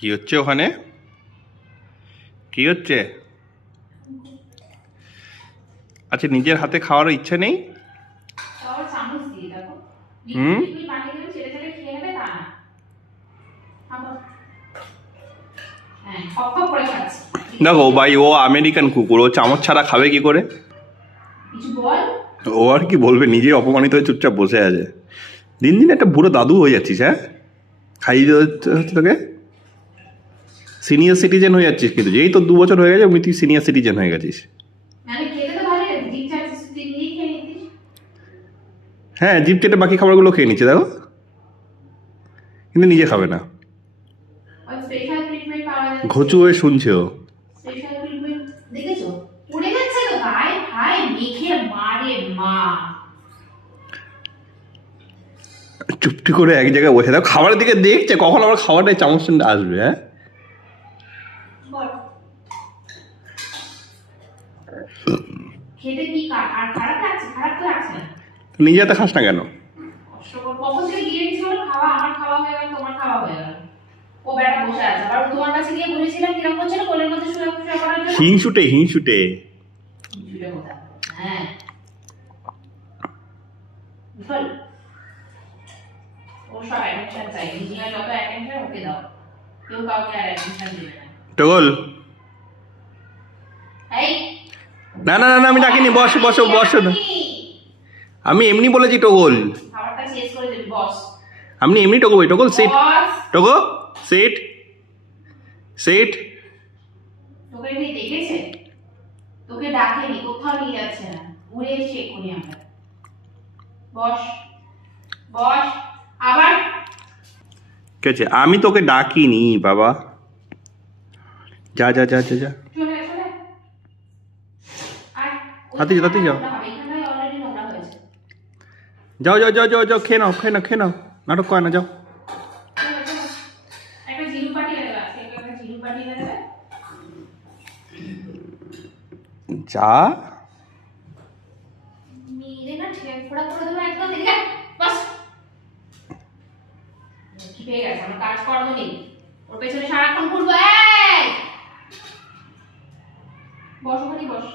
কি হচ্ছে ওখানে? কি হচ্ছে? আচ্ছা, নিজের হাতে খাওয়ার ইচ্ছে নেই? হুম। দেখো ভাই, ও আমেরিকান কুকুর, ও চামচ ছাড়া খাবে কি করে? ও আর কি বলবে, নিজে অপমানিত হয়ে চুপচাপ বসে আছে। দিন দিন একটা বুড়ো দাদু হয়ে যাচ্ছিস। হ্যাঁ, খাইয়ে হচ্ছে তোকে সিনিয়র সিটিজেন হয়ে যাচ্ছিস, কিন্তু যেই তোর 2 বছর হয়ে গেছে তুই সিনিয়র সিটিজেন হয়ে গেছিস। হ্যাঁ, জিভ চেটে বাকি খাবারগুলো খেয়ে নিচ্ছে দেখো, কিন্তু নিজে খাবে না। ঘচু হয়ে শুনছে ও। চুপটি করে এক জায়গায় বসে দেখো, খাবারের দিকে দেখছে কখন আমার খাবারটা চামচটা আসবে। হ্যাঁ, নিজে হাতে খাস না কেন? হিংসুটে হিংসুটে। টগল, না না না, আমি ডাকিনি। বসো বসো বসো না, আমি এমনি বলেছি টগল। আপনি এমনি টগো ভাই, টগল সিট। টগো সিট সিট। তোকে ডাকেনি, কোথাও নিয়ে যাচ্ছে না, ঘুরে এসে এক্ষুনি আমরা। বস বস আবার। ঠিক আছে, আমি তোকে ডাকিনি বাবা। যা যা যা যা যা, চলে চলে আয়। তাতে যাও, তাতে যাও। এখানটায় অলরেডি নোংরা হয়েছে। যাও যাও যাও যাও যাও, খেয়ে নাও খেয়ে নাও খেয়ে নাও, নাটক করে না, যাও। একটা ঝিলু পাটি দেবে, আজকে একটা ঝিলু পাটি দেবে। যা। মেরে না ঠিক ফোড়া করে দেবো একদম। দেখে বাস, কি পেয়ে গেছে, আমার কাজকর্ম নেই, ওর পেছনে সারাক্ষণ ঘুরবো। এই বস, ওখানে বস।